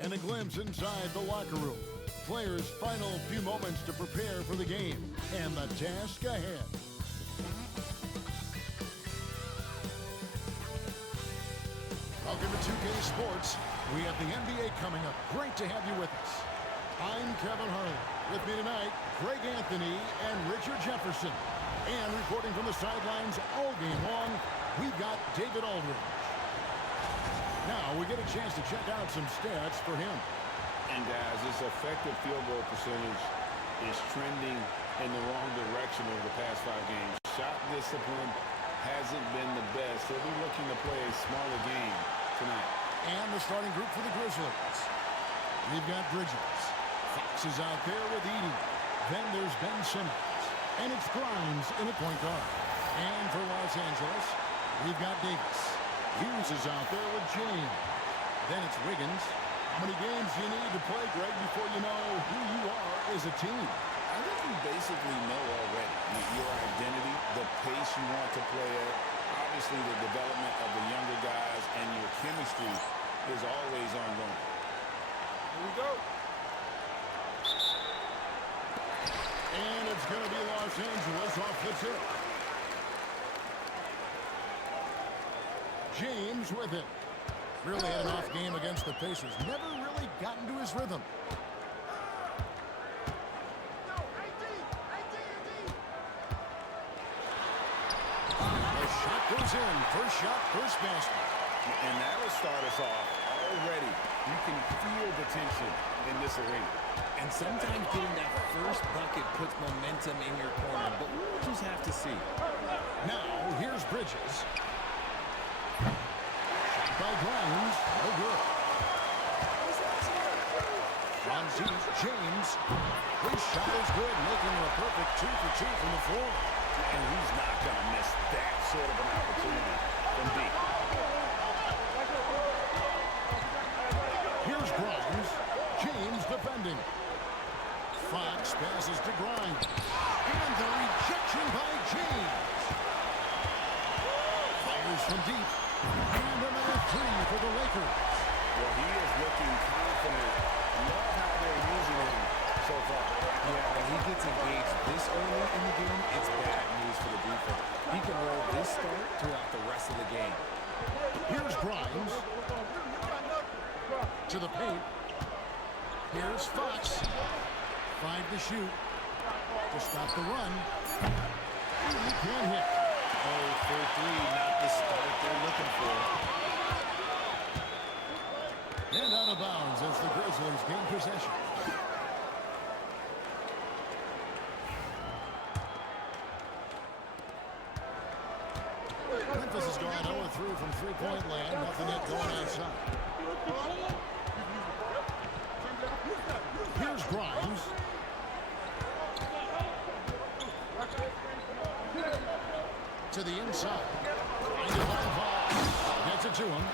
And a glimpse inside the locker room. Players' final few moments to prepare for the game and the task ahead. Welcome to 2K Sports. We have the NBA coming up. Great to have you with us. I'm Kevin Harlan. With me tonight, Greg Anthony and Richard Jefferson. And reporting from the sidelines all game long, we've got David Aldridge. Now we get a chance to check out some stats for him. And guys, this effective field goal percentage is trending in the wrong direction over the past 5 games. Shot discipline hasn't been the best. They'll be looking to play a smaller game tonight. And the starting group for the Grizzlies. We've got Bridges. Fox is out there with Edey. Then there's Ben Simmons. And it's Grimes in at point guard. And for Los Angeles, we've got Davis. Hughes is out there with James. Then it's Wiggins. How many games do you need to play, Greg, before you know who you are as a team? I think you basically know already your identity, the pace you want to play at, obviously the development of the younger guys, and your chemistry is always ongoing. Here we go. And it's going to be Los Angeles off the tip. James with it. Really had an off game against the Pacers. Never really gotten to his rhythm. The shot goes in. First shot, first basket. And that'll start us off already. You can feel the tension in this arena. And sometimes getting that first bucket puts momentum in your corner, but we'll just have to see. Now, here's Bridges. Shot by Grimes. No good. Francis James. His shot is good, making it a perfect 2 for 2 from the floor. And he's not going to miss that sort of an opportunity from deep. Here's Grimes. James defending. Fox passes to Grimes. And the rejection by James. Fires from deep. And another 3 for the Lakers. Well, he is looking confident. Love how they're using him so far. Yeah, when he gets engaged this early in the game, it's bad news for the defense. He can roll this start throughout the rest of the game. Here's Grimes. To the paint. Here's Fox. 5 to shoot. To stop the run. He can't hit. Oh, for 3, not the start they're looking for. And out of bounds as the Grizzlies gain possession. Memphis has gone 0 through from three-point land. Nothing yet going outside. Here's Grimes. To the inside. Trying to find Fox. Gets it to him.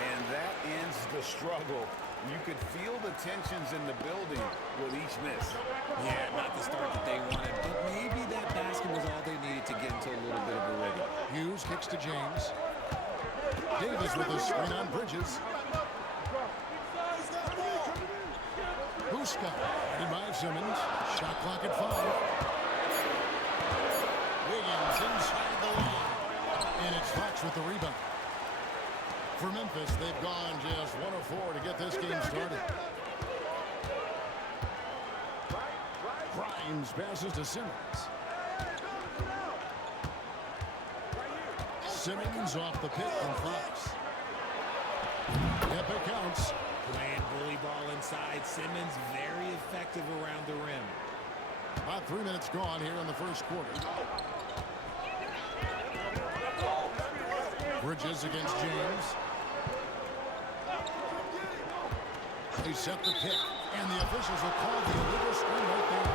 And that ends the struggle. You could feel the tensions in the building with each miss. Yeah, not the start that they wanted, but maybe that basket was all they needed to get into a little bit of a rhythm. Hughes kicks to James. Davis with a screen on Bridges. Huska, ready by Simmons. Shot clock at 5. Wiggins inside the line. And it's Fox with the rebound. For Memphis, they've gone just 1 of 4 to get this game started. Grimes passes to Simmons. Simmons off the pick from Fox. Yep, it counts. Playing bully ball inside. Simmons very effective around the rim. About 3 minutes gone here in the first quarter. Bridges against James. They set the pick, and the officials have called the illegal screen right there.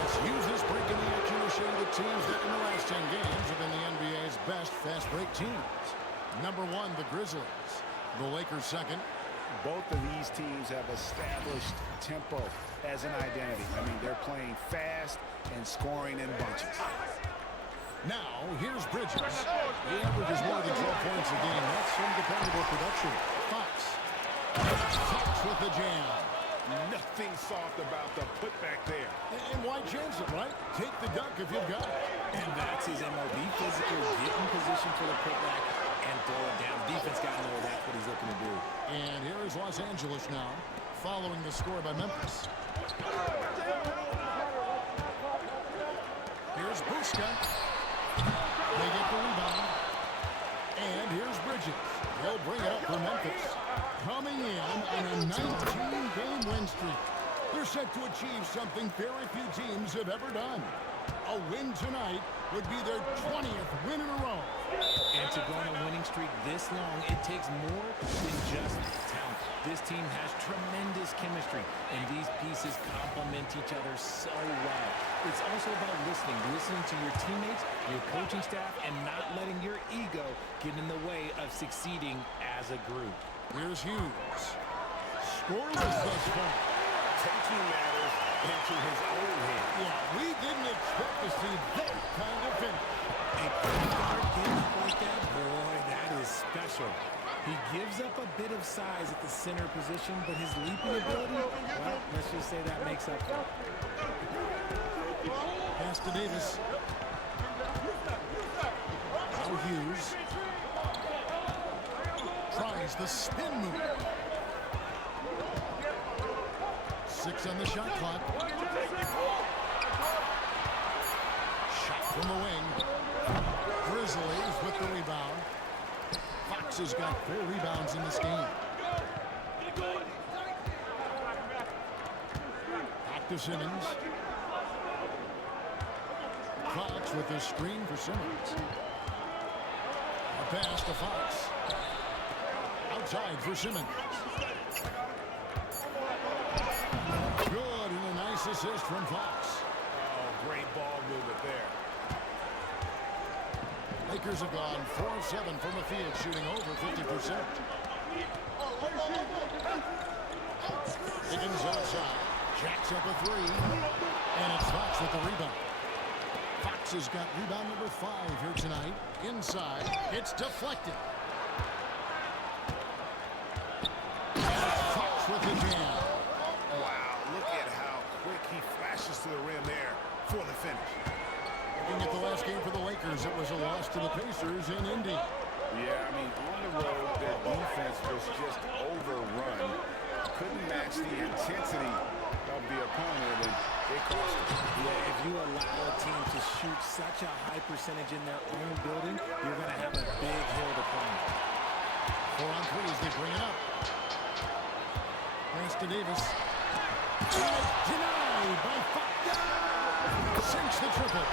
Let's use this break in the action to show the teams that in the last 10 games have been the NBA's best fast break teams. Number 1, the Grizzlies. The Lakers second. Both of these teams have established tempo as an identity. I mean, they're playing fast and scoring in bunches. Now, here's Bridges. He averages more than 12 points a game. That's some dependable production. Fox. Fox with the jam. Nothing soft about the putback there. And why chance it, right? Take the dunk if you've got it. And that's his MO. Be physical, get in position for the putback, and throw it down. Defense got to know that's what he's looking to do. And here is Los Angeles now, following the score by Memphis. Here's Bushka. They get the rebound. And here's Bridges. They'll bring it up for Memphis. Coming in on a 19-game win streak. They're set to achieve something very few teams have ever done. A win tonight would be their 20th win in a row. And to go on a winning streak this long, it takes more than just talent. This team has tremendous chemistry, and these pieces complement each other so well. It's also about listening to your teammates, your coaching staff, and not letting your ego get in the way of succeeding as a group. Here's Hughes. Scoreless thus far. Taking matters into his own hands. Yeah, we didn't expect to see that kind of finish. A point guard gives like that, boy, that is special. He gives up a bit of size at the center position, but his leaping ability, well, let's just say that makes up for it. Pass to Davis. Now Hughes. Tries the spin move. 6 on the shot clock. Shot from the wing. Grizzlies with the rebound. Fox has got 4 rebounds in this game. Back to Simmons. Fox with the screen for Simmons. A pass to Fox. Outside for Simmons. Good, and a nice assist from Fox. Oh, great ball movement there. Lakers have gone 4 of 7 from the field, shooting over 50%. Higgins outside. Jacks up a 3. And it's Fox with the rebound. Fox has got rebound number 5 here tonight. Inside. It's deflected. And it's Fox with the jam. Wow, look at how quick he flashes to the rim there for the finish. Looking at the last game for the Lakers, it was a loss to the Pacers in Indy. Yeah, I mean, on the road, their defense was just overrun. Couldn't match the intensity of the opponent, and they cost them. Yeah, if you allow a team to shoot such a high percentage in their own building, you're going to have a big hill to climb. 4 on 3 as they bring it up. Pass to Davis. And it's denied by Fox. Sinks the triple.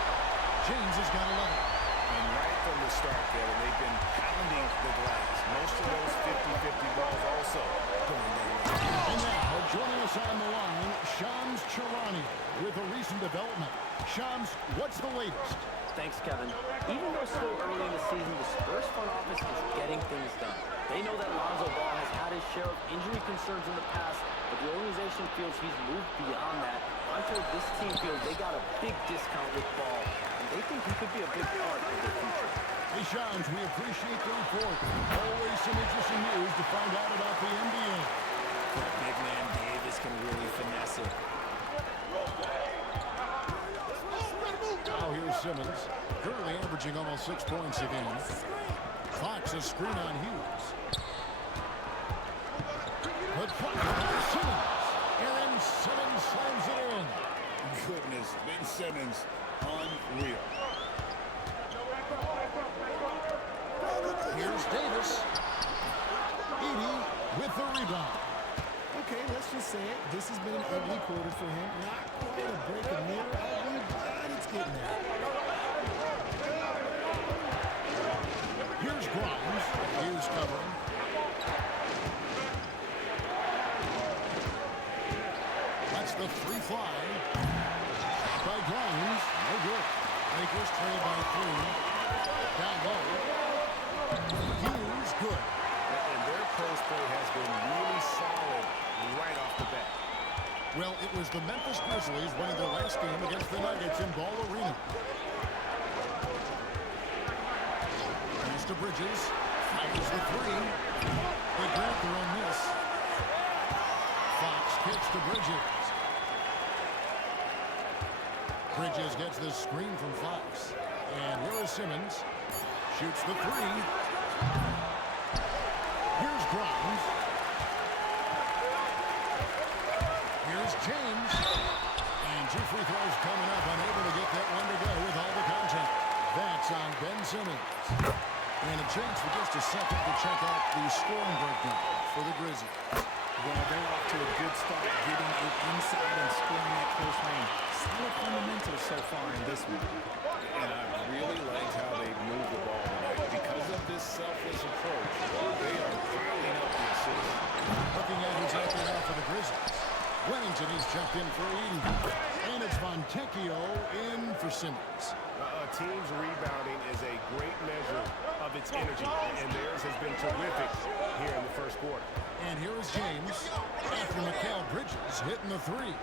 James has got 11. And right from the start, Kevin, they've been pounding the glass. Most of those 50-50 balls also going their way. And now, joining us on the line, Shams Charania with a recent development. Shams, what's the latest? Thanks, Kevin. Even though still early in the season, the Spurs front office is getting things done. They know that Lonzo Ball has had his share of injury concerns in the past, but the organization feels he's moved beyond that. I'm told this team feels they got a big discount with Ball, and they think he could be a big part of their future. Hey, Shams, we appreciate the report. Always some interesting news to find out about the NBA. That big man Davis can really finesse it. Now here's Simmons, currently averaging almost 6 points a game. Fox a screen on Hughes. But Simmons, and then Simmons slams it in. Goodness, Ben Simmons, unreal. Here's Davis. Edie with the rebound. Okay, let's just say it. This has been an ugly quarter for him. Not quite a break of mirror ugly, but it's getting there. Here's Grimes. Hughes covering. That's the free fly. Shot by Grimes. No good. Lakers trail by 3. Down low. Hughes good. And their post play has been really solid right off the bat. Well, it was the Memphis Grizzlies winning their last game against the Nuggets in Ball Arena. Pass to Bridges. Fires the 3. They grab their own miss. Bridges. Bridges gets this screen from Fox. And here is Simmons. Shoots the three. Here's Grimes. Here's James. And 2 free throws coming up. Unable to get that one to go with all the contact. That's on Ben Simmons. And a chance for just a second to check out the scoring breakdown for the Grizzlies. Well, they're off to a good start, getting it inside and scoring at close range. Solid fundamentals so far in this one. And I really liked how they moved the ball tonight. Because of this selfless approach, they are piling up the assists. Looking at who's out there now for the Grizzlies. Wellington, he's checked in for 80. And it's Fontecchio in for Simmons. A team's rebounding is a great measure of its energy, and theirs has been terrific here in the first quarter. And here is James after Mikal Bridges hitting the three.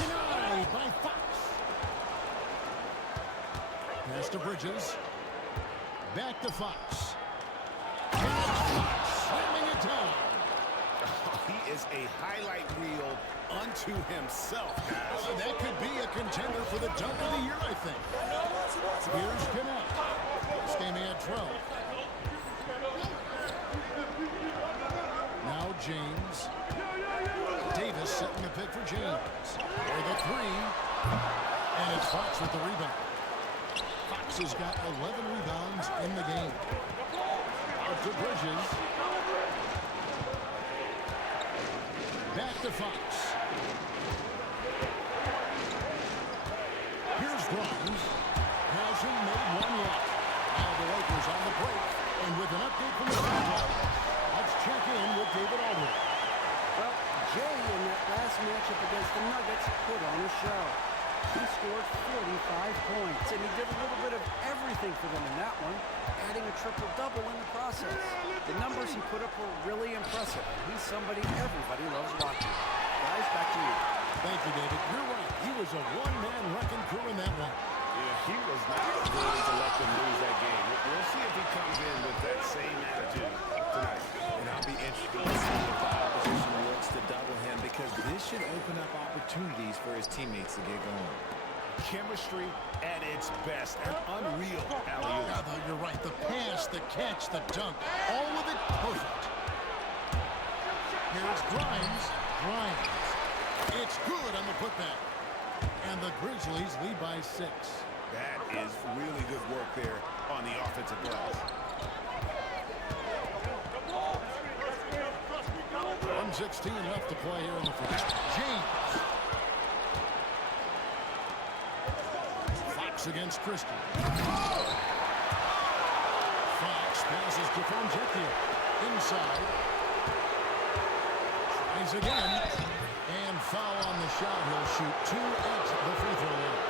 Denied by Fox. Pass to Bridges. Back to Fox. Fox slamming it down. He is a highlight reel unto himself, guys. That could be a contender for the dunk of the year, I think. Here's Connect. This game he had 12. Now James. Davis setting the pick for James. For the three. And it's Fox with the rebound. Fox has got 11 rebounds in the game. Out to Bridges. Back to Fox. Here's Grimes. Hasn't made one yet. Now the Lakers on the break. And with an update from the sideline, let's check in with David Aldridge. Well, Jay in that last matchup against the Nuggets put on a show. He scored 45 points, and he did a little bit of everything for them in that one, adding a triple-double in the process. The numbers he put up were really impressive. He's somebody everybody loves watching. Guys, back to you. Thank you, David. You're right. He was a one-man wrecking crew in that one. Yeah, he was not going to let them lose that game. We'll see if he comes in with that same attitude tonight. And I'll be interested to see if the opposition looks to double him, because this should open up opportunities for his teammates to get going. Chemistry at its best. An unreal alley-oop. Yeah, though, you're right. The pass, the catch, the dunk, all of it perfect. Here's Grimes. Grimes. It's good on the putback. And the Grizzlies lead by 6. That is really good work there on the offensive glass. 1:16 left to play here in the first. James. Fox against Christie. Fox passes to Fontecchio. Inside. Tries again. And foul on the shot. He'll shoot 2 at the free throw line.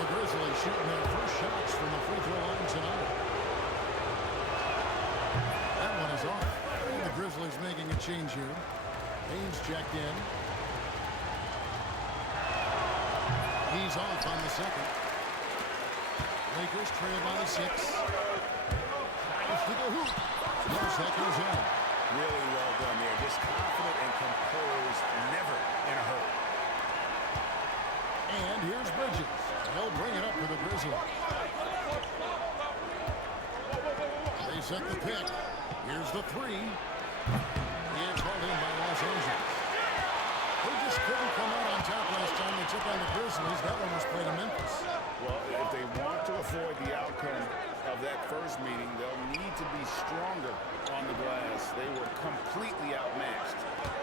The Grizzlies shooting their first shots from the free throw line tonight. That one is off. And the Grizzlies making a change here. Haynes checked in. He's off on the second. Lakers trail by 6. Tries to the hoop. Yes, that goes in. Really well done there. Just confident and composed, never in a hurry. And here's Bridges. They'll bring it up for the Grizzlies. They set the pick. Here's the three. It's called in by Los Angeles. They just couldn't come out on top last time they took on the Grizzlies. That one was played in Memphis. Well, if they want to avoid the outcome of that first meeting, they'll need to be stronger on the glass. They were completely outmatched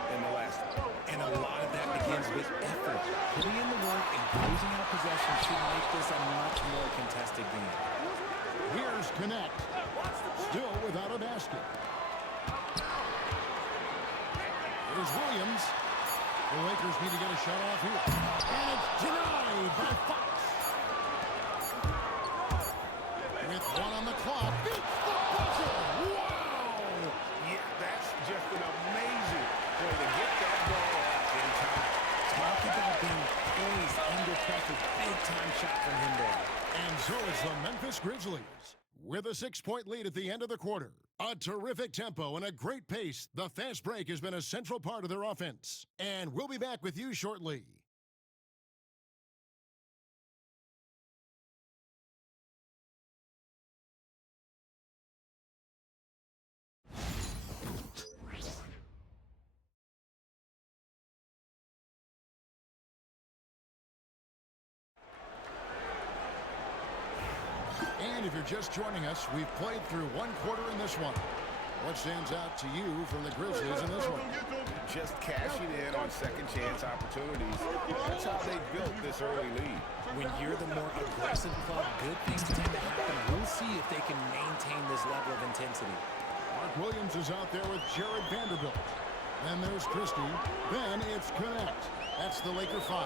in the last one. And a lot of that begins with effort. Putting in the work and closing out possession should make this a much more contested game. Here's Connect. Still without a basket. Here's Williams. The Lakers need to get a shot off here. And it's denied by Fox. With 1 on the clock. Beats the buzzer. Wow! Yeah, that's just an amazing way to get that ball out in time. Talk about being poised under pressure. Big-time shot from him there. And so it's the Memphis Grizzlies with a 6-point lead at the end of the quarter. A terrific tempo and a great pace. The fast break has been a central part of their offense. And we'll be back with you shortly. And if you're just joining us, we've played through one quarter in this one. What stands out to you from the Grizzlies in this one? Just cashing in on second chance opportunities. That's how they built this early lead. When you're the more aggressive club, good things tend to happen. We'll see if they can maintain this level of intensity. Mark Williams is out there with Jared Vanderbilt. Then there's Christie. Then it's Connect. That's the Laker 5.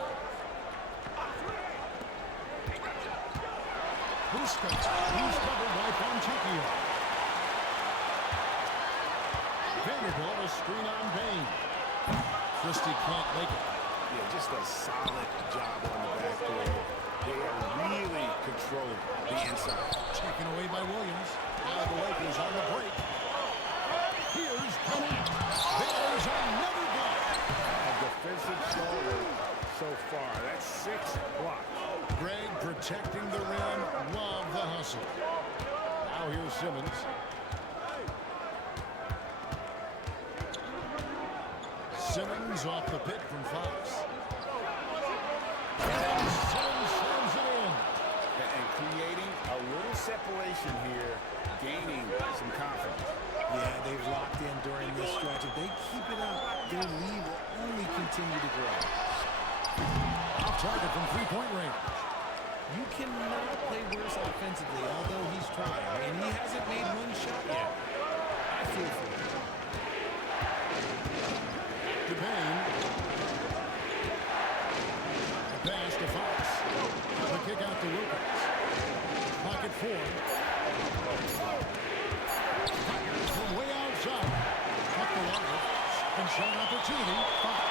Busquets. He's covered by Fontecchio. Vanderbilt, a screen on Bain. Christie can't make it. Yeah, just a solid job on the backboard. They are really controlling the inside. Taken away by Williams. Now the Lakers on the break. Here's Connect. There's another block. A defensive shoulder so far. That's 6 blocks. Greg protecting the rim. Love the hustle. Now here's Simmons. Simmons off the pick from Fox. And Simmons slams it in. And creating a little separation here, gaining some confidence. Yeah, they've locked in during this stretch. If they keep it up, their lead will only continue to grow. Off target from three-point range. You cannot play worse offensively, although he's trying. And he hasn't made one shot yet. I feel for him. To Bain. A pass to Fox. The kick out to Lucas. Pocket 4. Fires from way outside. Up the line. And shot opportunity. Fox.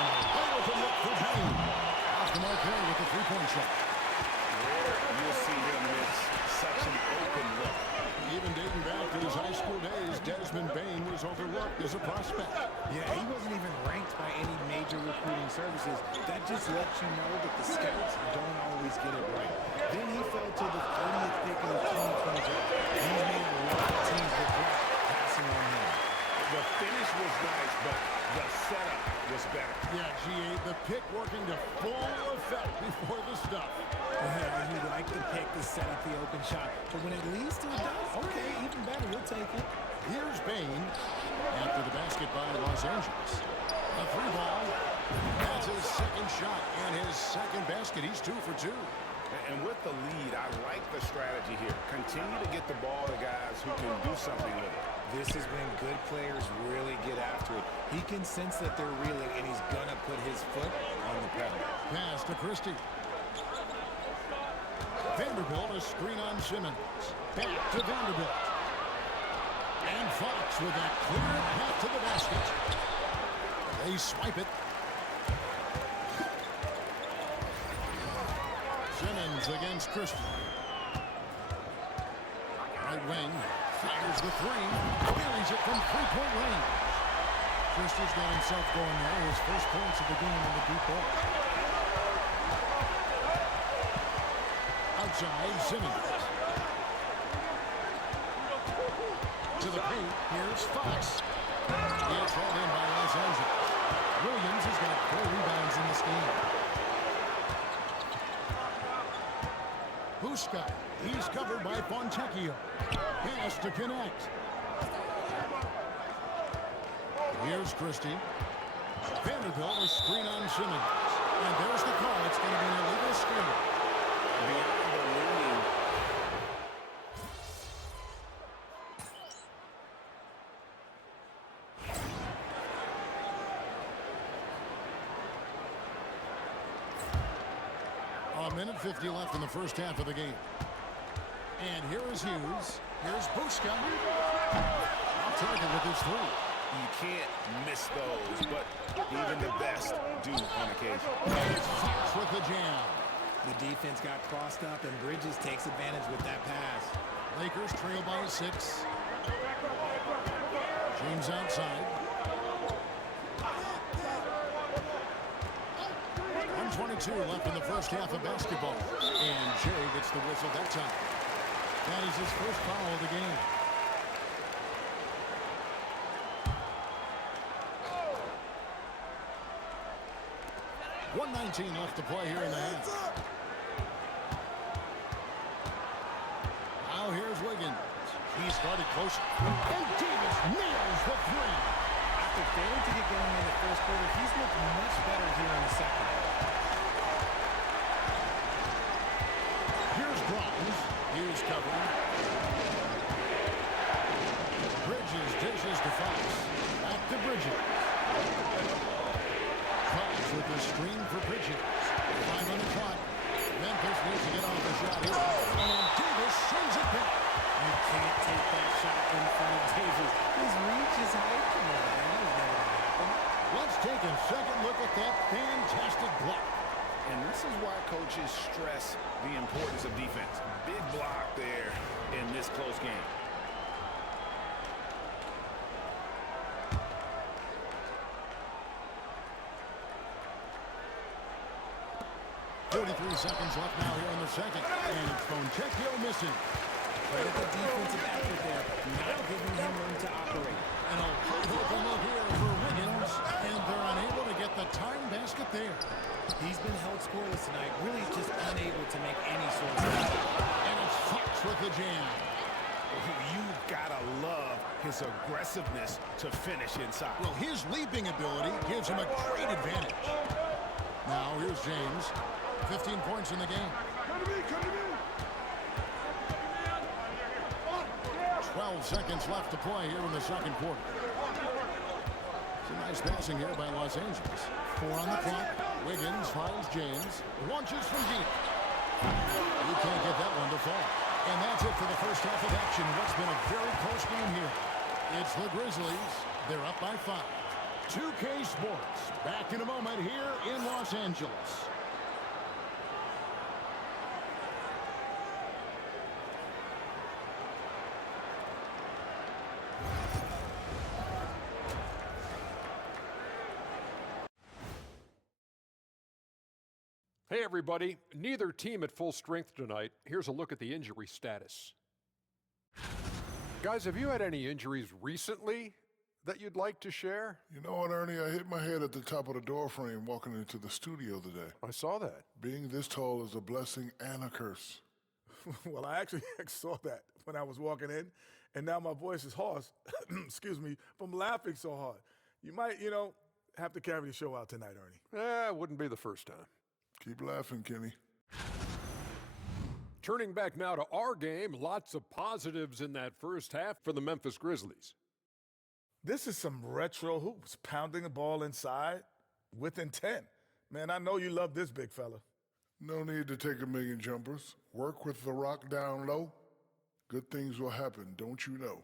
And a open look for Bain. Off the mark there with the three-point shot. You'll see him miss such an open look. Even dating back to his high school days, Desmond Bain was overlooked as a prospect. Yeah, he wasn't even ranked by any major recruiting services. That just lets you know that the scouts don't always get it right. Then he fell to the 30th pick in the 2020 draft. He's made a lot of teams regret passing on him. The finish was nice, but the setup was better. Yeah, G.A., the pick working to full effect before the stuff. Yeah, you like the pick to set up the open shot, but when it leads to a dunk, okay, even better, we'll take it. Here's Bain after the basket by Los Angeles. A free ball. That's his second shot and his second basket. He's 2 for 2. And with the lead, I like the strategy here. Continue to get the ball to guys who can do something with it. This is when good players really get after it. He can sense that they're reeling, and he's going to put his foot on the pedal. Pass to Christie. Vanderbilt, a screen on Simmons. Back to Vanderbilt. And Fox with a clear path to the basket. They swipe it. Simmons against Christie. Right wing. Fires the three. Buries it from three-point range. Christie's got himself going there. His first points of the game in the deep ball. Outside, Simmons. To the paint, here's Fox. It's hauled in by Los Angeles. Williams has got 4 rebounds in this game. Busquets, he's covered by Fontecchio. Pass to Connect. Here's Christie. Vanderbilt, a screen on Simmons. And there's the call. It's going to be an illegal screen. Beyond the leading. A minute 50 left in the first half of the game. And here is Hughes. Here's Busquets. Off target with his 3. You can't miss those, but even the best do on occasion. And it's Fox with the jam. The defense got crossed up, and Bridges takes advantage with that pass. Lakers trail by 6. James outside. 1:22 left in the first half of basketball. And Jay gets the whistle that time. That is his first foul of the game. .119 left to play here in the half. Now here's Wiggins. He started close. And Davis nails the three. After failing to get going in the first quarter, he's looked much better here in the second. Here's Grimes. He's covering. Bridges dishes to Fox. Back to Bridges. Fox with the screen for Bridges. 5 on the clock. Memphis needs to get off the shot here. And Davis sends it back. You can't take that shot in front of Davis. His reach is high. Come on, man. That was never going to happen. Let's take a second look at that fantastic block. And this is why coaches stress the importance of defense. Big block there in this close game. 43 seconds left now here in the second. And it's Fontecchio missing. Credit the defensive effort there, not giving him room to operate. And a wide open look here for Wiggins. And they're unable to get the time basket there. He's been held scoreless tonight, really just unable to make any sort of shot. And it's Fox with the jam. You gotta love his aggressiveness to finish inside. Well, his leaping ability gives him a great advantage. Now here's James. 15 points in the game. 12 seconds left to play here in the second quarter. Some nice passing here by Los Angeles. 4 on the clock. Wiggins finds James. Launches from deep. You can't get that one to fall. And that's it for the first half of action. What's been a very close game here. It's the Grizzlies. They're up by 5. 2K Sports. Back in a moment here in Los Angeles. Hey everybody, neither team at full strength tonight. Here's a look at the injury status. Guys, have you had any injuries recently that you'd like to share? You know what, Ernie? I hit my head at the top of the door frame walking into the studio today. I saw that. Being this tall is a blessing and a curse. Well, I actually saw that when I was walking in, and now my voice is hoarse, excuse me, from laughing so hard. You might, have to carry the show out tonight, Ernie. It wouldn't be the first time. Keep laughing, Kenny. Turning back now to our game, lots of positives in that first half for the Memphis Grizzlies. This is some retro hoops, pounding the ball inside with intent. Man, I know you love this big fella. No need to take a million jumpers. Work with the rock down low. Good things will happen, don't you know?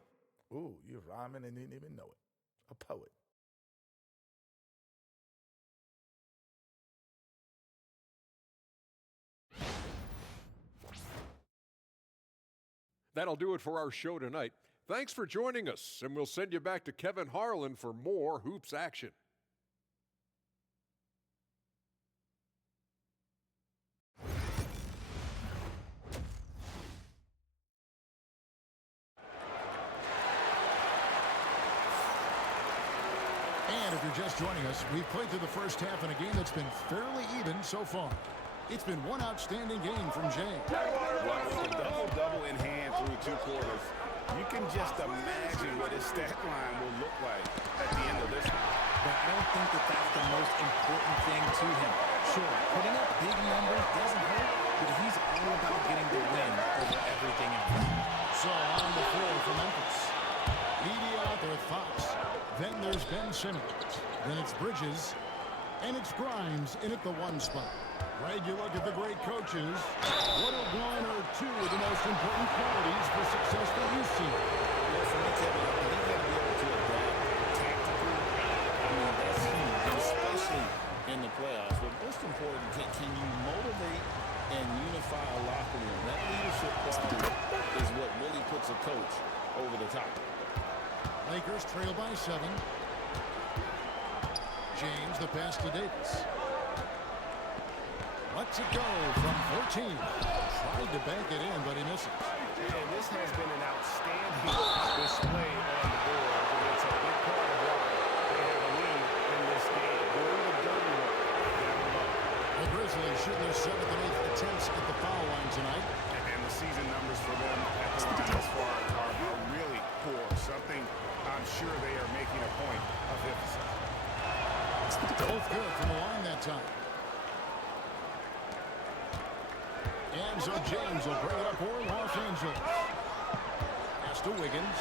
Ooh, you're rhyming and didn't even know it. A poet. That'll do it for our show tonight. Thanks for joining us, and we'll send you back to Kevin Harlan for more hoops action. And if you're just joining us, we've played through the first half in a game that's been fairly even so far. It's been one outstanding game from Jay. Well, with a double-double in hand through 2 quarters, you can just imagine what his stat line will look like at the end of this one. But I don't think that that's the most important thing to him. Sure, putting up big numbers doesn't hurt, but he's all about getting the win over everything else. So on the floor for Memphis. Edie out there with Fox. Then there's Ben Simmons. Then it's Bridges. And it's Grimes in at the 1 spot. Greg, you look at the great coaches. What are 1 or 2 of the most important qualities for success that you see? Listen, I tell you, you got to be able to adapt tactically. I mean, that's huge, especially in the playoffs. But most important, can you motivate and unify a locker room? That leadership quality is what really puts top. Lakers trail by 7. James, the pass to Davis. Lets it go from 14. Tried to bank it in, but he misses. And this has been an outstanding display on the board. And it's a big part of why they have a lead in this game. Doing the dirty work down low. The Grizzlies shooting their 7th and 8th attempts at the foul line tonight. And the season numbers for them at the line thus far are really poor. Something I'm sure they are making a point of emphasis. Both good from the line that time. And so James will bring it up for Los Angeles. Pass to Wiggins.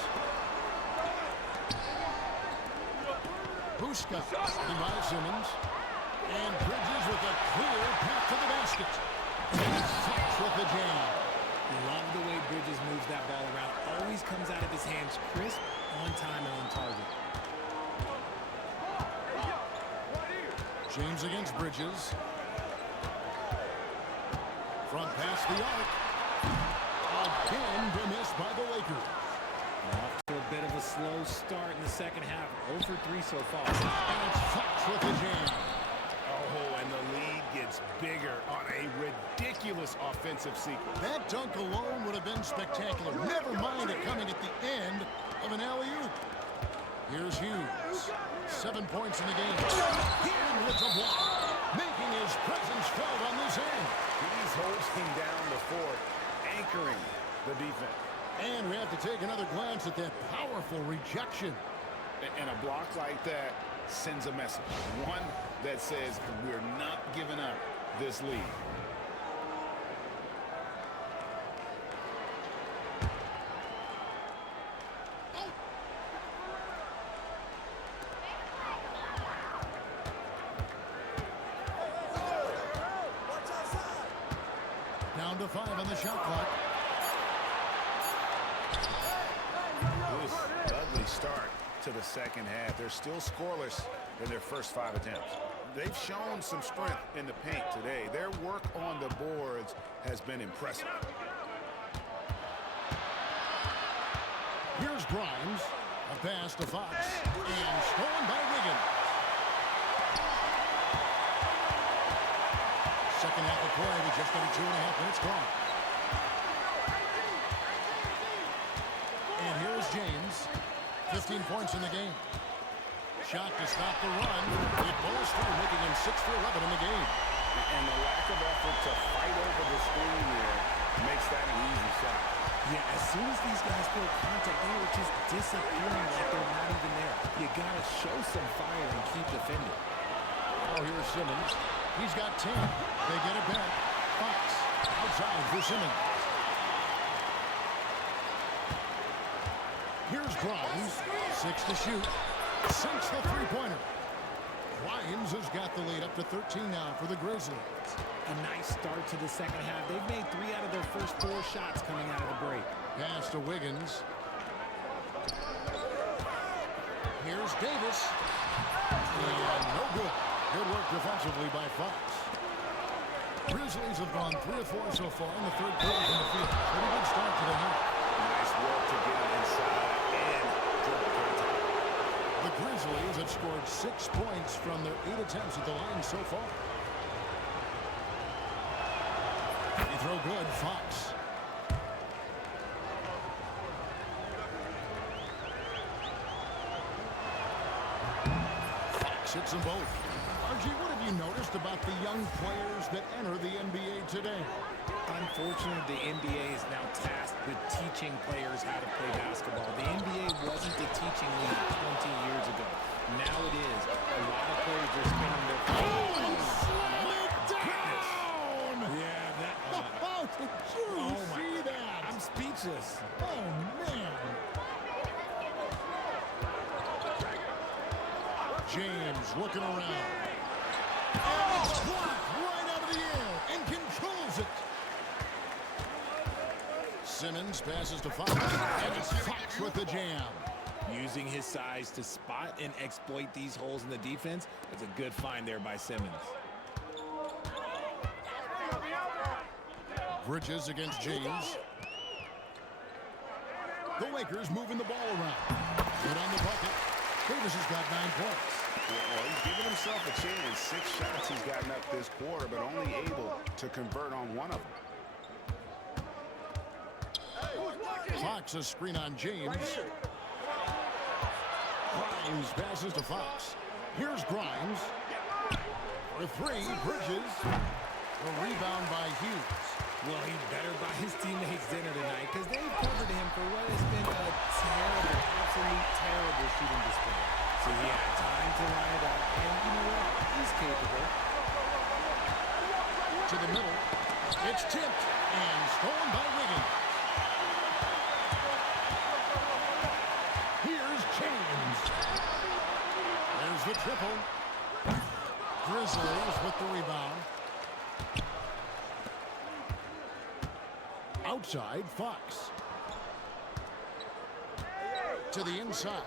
Huska by Simmons. And Bridges with a clear path to the basket. And Fox with the jam. Love the way Bridges moves that ball around. Always comes out of his hands crisp, on time, and on target. James against Bridges. Front pass the arc. Again missed by the Lakers. Off to a bit of a slow start in the second half. 0 for 3 so far. And it's Fox with the jam. Oh, and the lead gets bigger on a ridiculous offensive sequence. That dunk alone would have been spectacular. Never mind it coming at the end of an alley-oop. Here's Hughes. 7 points in the game. And with a block. Making his presence felt on this end. He's holding down the fort, anchoring the defense. And we have to take another glance at that powerful rejection. And a block like that sends a message. One that says we're not giving up this lead. Down to 5 on the shot clock. Ugly start to the second half. They're still scoreless in their first 5 attempts. They've shown some strength in the paint today. Their work on the boards has been impressive. Here's Grimes. A pass to Fox. And stolen by Wiggins. Second half of play with just under 2.5 minutes gone. And here's James. 15 points in the game. Shot to stop the run. It bowls through, making him 6 for 11 in the game. And the lack of effort to fight over the screen there makes that an easy shot. Yeah, as soon as these guys feel contact, they were just disappearing like they're not even there. You got to show some fire and keep defending. Oh, here's Simmons. He's got 10. They get it back. Fox outside for Simmons. Here's Grimes. 6 to shoot. Sinks the three-pointer. Grimes has got the lead up to 13 now for the Grizzlies. A nice start to the second half. They've made 3 out of their first 4 shots coming out of the break. Pass to Wiggins. Here's Davis. And no good. Good work defensively by Fox. Grizzlies have gone 3 of 4 so far in the third quarter from the field. Pretty good start to the half. Nice work to get it inside and dribble contact. The Grizzlies have scored 6 points from their 8 attempts at the line so far. They throw good, Fox. Fox hits them both. RG, what have you noticed about the young players that enter the NBA today? Unfortunately, the NBA is now tasked with teaching players how to play basketball. The NBA wasn't the teaching league 20 years ago. Now it is. A lot of players are spending their Slam it down! Yeah, that. Oh, did you see that? I'm speechless. Oh, man. James looking around. And it's blocked right out of the air and controls it. Simmons passes to Fox. And it's Fox with the jam. Using his size to spot and exploit these holes in the defense. That's a good find there by Simmons. Bridges against James. The Lakers moving the ball around. Good on the bucket. Davis has got 9 points. Well, he's giving himself a chance. 6 shots he's gotten up this quarter, but only able to convert on 1 of them. Fox a screen on James. Grimes passes to Fox. Here's Grimes. For 3, Bridges. The rebound by Hughes. Well, he better buy his teammates dinner tonight because they've covered him for what has been a terrible, absolute terrible shooting display. So he had time to line it up, and you know what? He's capable. To the middle. It's tipped and stolen by Wiggins. Here's James. There's the triple. Grizzlies with the rebound. Outside, Fox. To the inside.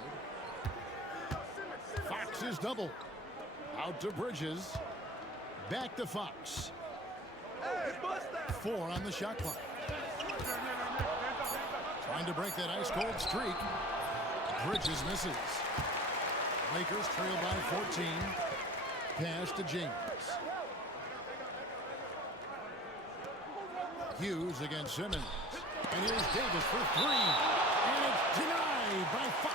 Fox is double. Out to Bridges. Back to Fox. 4 on the shot clock. Trying to break that ice-cold streak. Bridges misses. Lakers trail by 14. Pass to James. Hughes against Simmons. And here's Davis for 3. And it's denied by Fox.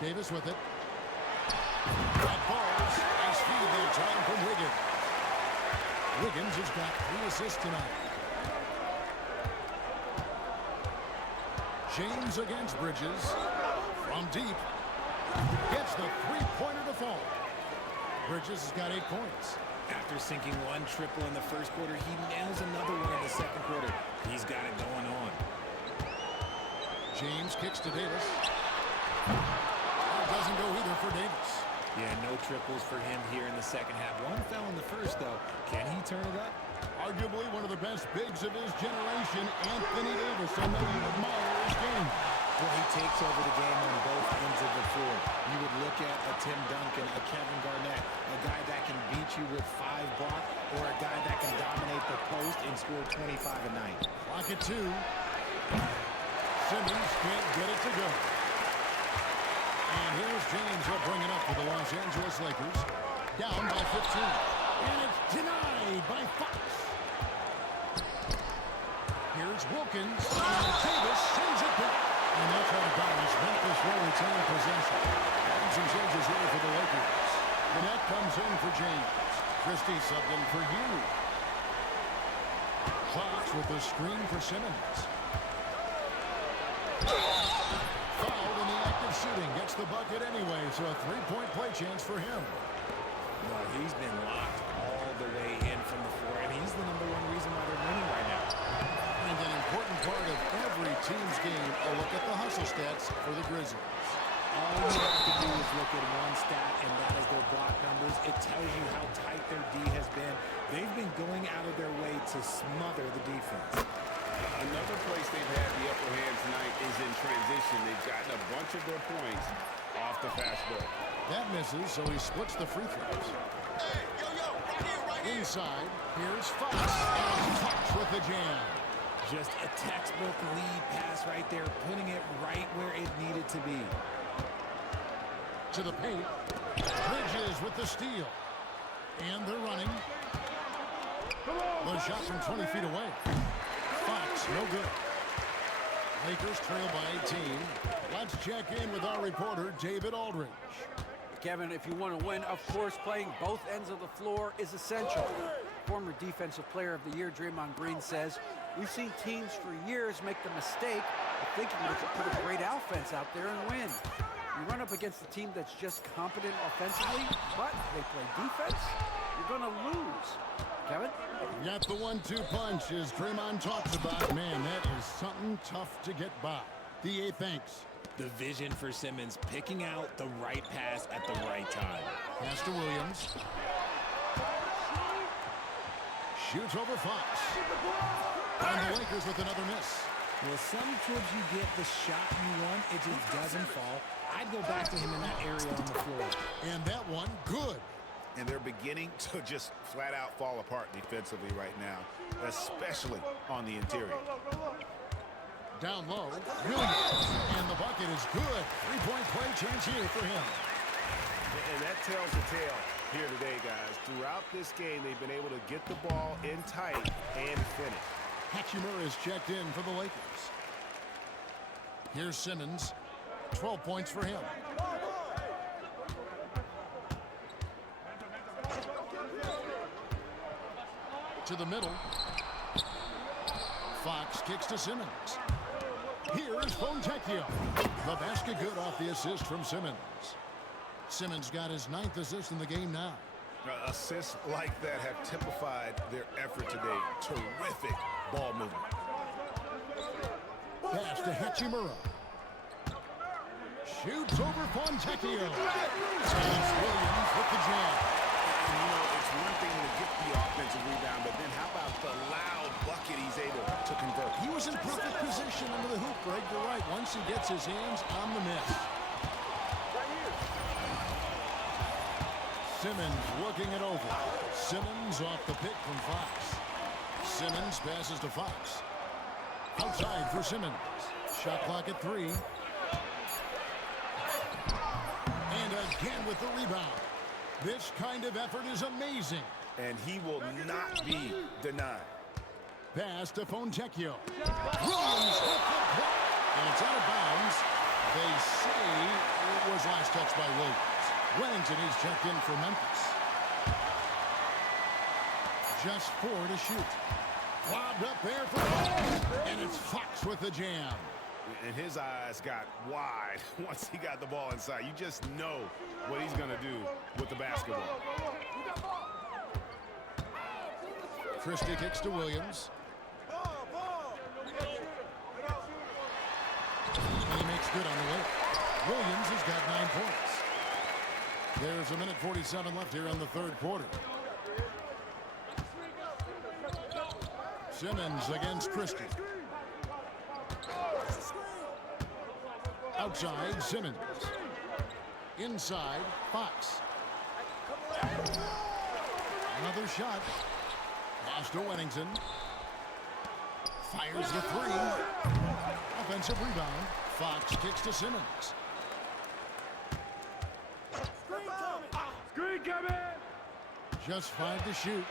Davis with it. That falls. Nice feed there, time from Wiggins. Wiggins has got 3 assists tonight. James against Bridges. From deep. Gets the 3-pointer to fall. Bridges has got 8 points. After sinking 1 triple in the first quarter, he nails another one in the second quarter. He's got it going on. James kicks to Davis. Doesn't go either for Davis. Yeah, no triples for him here in the second half. 1 fell in the first, though. Can he turn it up? Arguably one of the best bigs of his generation, Anthony Davis. I know you admire his game. Well, he takes over the game on both ends of the floor. You would look at a Tim Duncan, a Kevin Garnett, a guy that can beat you with 5 block, or a guy that can dominate the post and score 25 a night. Clock at 2. Simmons can't get it to go. And here's James. He'll bring it up for the Los Angeles Lakers. Down by 15. And it's denied by Fox. Here's Wilkins. And Davis sends it back. And that's how the Dallas Memphis will retain possession. And some changes here for the Lakers. The net comes in for James. Christie subbed in for Hughes. Fox with the screen for Simmons. Fouled in the act of shooting. Gets the bucket anyway, so a 3-point play chance for him. Well, he's been locked all the way in from the floor, and he's the #1 reason why they're winning right now. And an important part of every team's game, a look at the hustle stats for the Grizzlies. All you have to do is look at one stat, and that is their block numbers. It tells you how tight their D has been. They've been going out of their way to smother the defense. Another place they've had the upper hand tonight is in transition. They've gotten a bunch of their points off the fast break. That misses, so he splits the free throws. Inside, here's Fox. And Fox with the jam. Just a textbook lead pass right there, putting it right where it needed to be. To the paint. Bridges with the steal. And they're running. The shot from 20 feet away. Fox, no good. Lakers trail by 18. Let's check in with our reporter, David Aldridge. Kevin, if you want to win, of course, playing both ends of the floor is essential. Former Defensive Player of the Year Draymond Green says, we've seen teams for years make the mistake of thinking they could put a great offense out there and win. You run up against a team that's just competent offensively, but they play defense, you're going to lose. Kevin? Got the 1-2 punch as Draymond talks about. Man, that is something tough to get by. DA thanks. The vision for Simmons, picking out the right pass at the right time. Pass to Williams. Shoots over Fox. And the Lakers with another miss. Well, sometimes you get the shot you want, it just doesn't fall. I'd go back to him in that area on the floor. And that one, good. And they're beginning to just flat out fall apart defensively right now, especially on the interior. Down low, Williams. And the bucket is good. Three-point play chance here for him. And that tells the tale here today, guys. Throughout this game, they've been able to get the ball in tight and finish. Hachimura is checked in for the Lakers. Here's Simmons. 12 points for him. To the middle. Fox kicks to Simmons. Here's Fontecchio. The basket good off the assist from Simmons. Simmons got his 9th assist in the game now. Assists like that have typified their effort today. Terrific ball movement. Pass to Hachimura. Shoots over Fontecchio. James Williams with the jam. And, you know, it's one thing to get the offensive rebound, but then how about the loud bucket he's able to convert? He was in perfect position under the hoop, Greg. You're right. Once he gets his hands on the miss. Simmons working it over. Simmons off the pick from Fox. Simmons passes to Fox. Outside for Simmons. Shot clock at 3. And again with the rebound. This kind of effort is amazing. And he will not be denied. Pass to Fontecchio. Williams with the block. And it's out of bounds. They say it was last touched by Williams. Wellington is checked in for Memphis. Just 4 to shoot. Lobbed up there for Fox. And it's Fox with the jam. And his eyes got wide once he got the ball inside. You just know what he's going to do with the basketball. Christie kicks to Williams. And he makes good on the way. Williams has got 9 points. There's 1:47 left here in the third quarter. Simmons against Christie. Outside, Simmons. Inside, Fox. Another shot. Pass to Wellington. Fires the 3. Offensive rebound. Fox kicks to Simmons. Screen coming! Just 5 to shoot.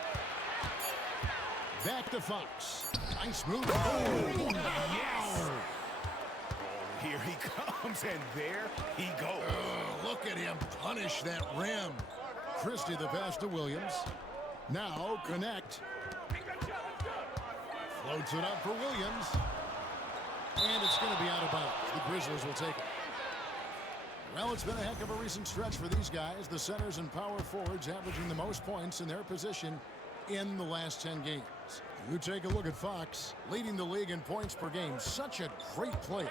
Back to Fox. Nice move. Oh, yes! Here he comes, and there he goes. Look at him punish that rim. Christie the pass to Williams. Now connect. Floats it up for Williams. And it's going to be out of bounds. The Grizzlies will take it. Well, it's been a heck of a recent stretch for these guys. The centers and power forwards averaging the most points in their position in the last 10 games. You take a look at Fox, leading the league in points per game. Such a great player.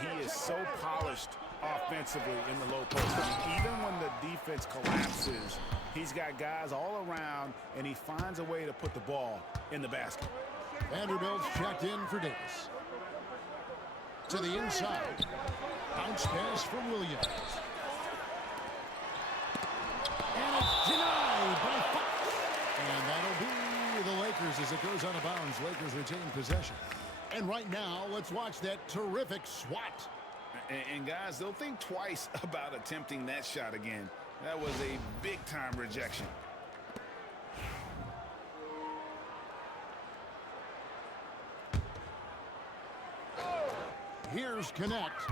He is so polished offensively in the low post. I mean, even when the defense collapses, he's got guys all around, and he finds a way to put the ball in the basket. Vanderbilt's checked in for Davis. To the inside. Bounce pass for Williams. And it's denied by Fox. And that'll be the Lakers as it goes out of bounds. Lakers retain possession. And right now, let's watch that terrific swat. And guys, they'll think twice about attempting that shot again. That was a big-time rejection. Here's Connect.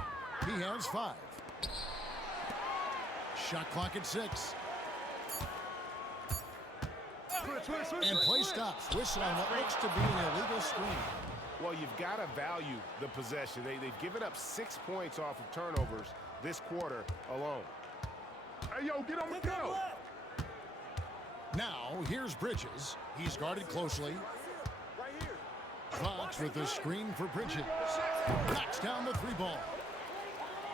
He has 5. Shot clock at 6. And play stops. Whistle on what looks to be an illegal screen. Well, you've got to value the possession. They've given up 6 points off of turnovers this quarter alone. Hey, yo, get on the go. Now, here's Bridges. He's guarded closely. Fox with the screen for Bridges. Knocks down the 3 ball.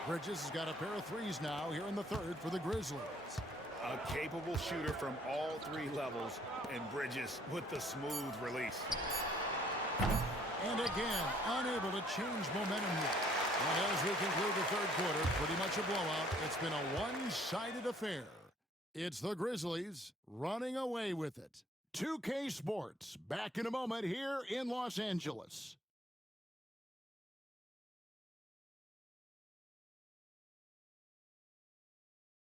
Bridges has got a pair of 3s now here in the third for the Grizzlies. A capable shooter from all 3 levels, and Bridges with the smooth release. And again, unable to change momentum here. And as we conclude the third quarter, pretty much a blowout. It's been a one-sided affair. It's the Grizzlies running away with it. 2K Sports, back in a moment here in Los Angeles.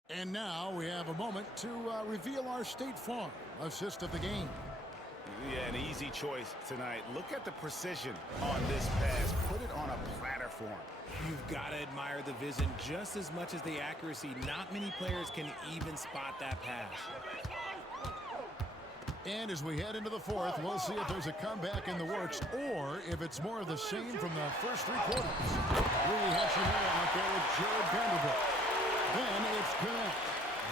And now we have a moment to reveal our State Farm assist of the game. Yeah, an easy choice tonight. Look at the precision on this pass. Put it on a platter for him. You've got to admire the vision just as much as the accuracy. Not many players can even spot that pass. And as we head into the fourth, we'll see if there's a comeback in the works or if it's more of the same from the first three quarters. Lee Hachimura out there with Jared Vanderbilt. Then it's Connect.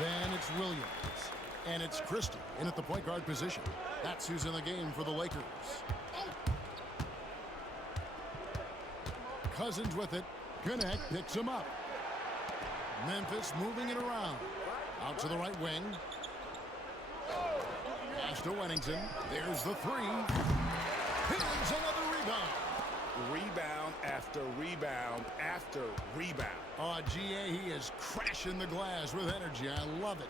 Then it's Williams. And it's Christie in at the point guard position. That's who's in the game for the Lakers. Cousins with it. Connect picks him up. Memphis moving it around. Out to the right wing. Pass to Wennington. There's the three. Here's another rebound. Rebound after rebound after rebound. Oh, GA, he is crashing the glass with energy. I love it.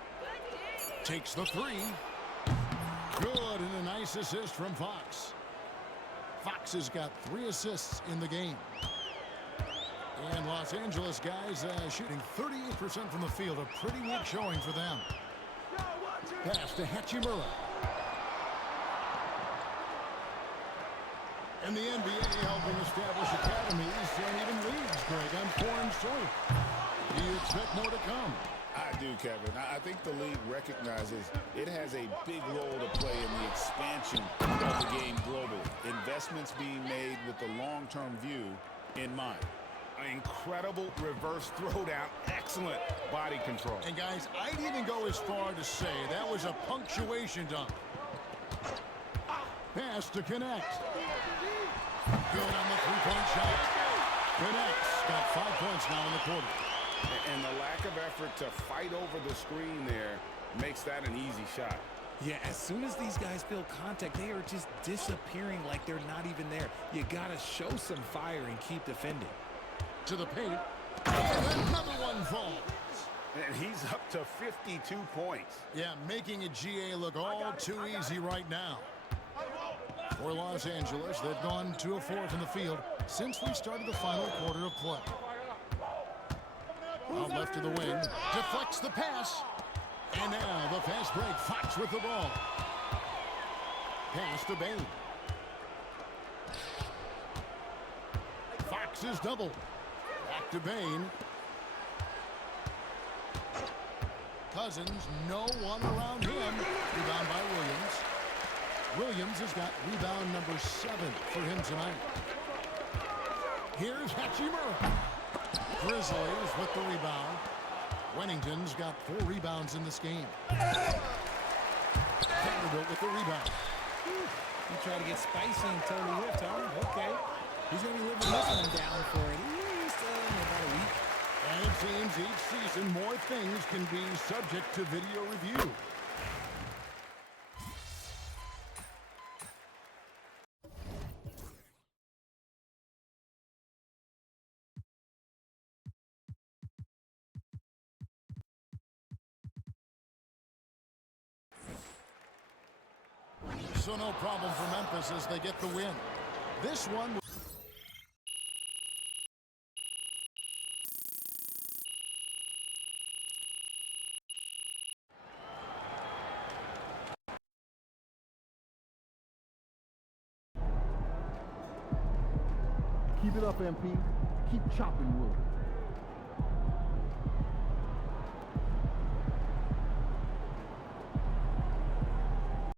Takes the three. Good, and a nice assist from Fox. Fox has got 3 assists in the game. And Los Angeles guys shooting 38% from the field. A pretty weak showing for them. Pass to Hachimura. And the NBA helping establish academies and even leagues, Greg, on foreign soil. Do you expect more to come? I do, Kevin. I think the league recognizes it has a big role to play in the expansion of the game globally. Investments being made with the long-term view in mind. An incredible reverse throwdown. Excellent body control. And, guys, I'd even go as far to say that was a punctuation dunk. Pass to Connect. Good on the three-point shot. Connects. Got 5 points now in the quarter. And the lack of effort to fight over the screen there makes that an easy shot. Yeah, as soon as these guys feel contact, they are just disappearing like they're not even there. You got to show some fire and keep defending. To the paint. And another one falls. And he's up to 52 points. Yeah, making a GA look all too easy right now. For Los Angeles, they've gone 2 of 4 from the field since we started the final quarter of play. Out left to the wing. Deflects the pass. And now the fast break. Fox with the ball. Pass to Bain. Fox is doubled. Back to Bain. Cousins, no one around him. Rebound by Williams. Williams has got rebound number 7 for him tonight. Here's Hachimura. Grizzlies with the rebound. Wennington's got 4 rebounds in this game. Vanderbilt with the rebound. You try to get spicy and totally whipped, huh? Okay. He's going to be living this one down for at least about a week. And it seems each season more things can be subject to video review. So no problem for Memphis as they get the win. This one... Keep it up, MP. Keep chopping wood.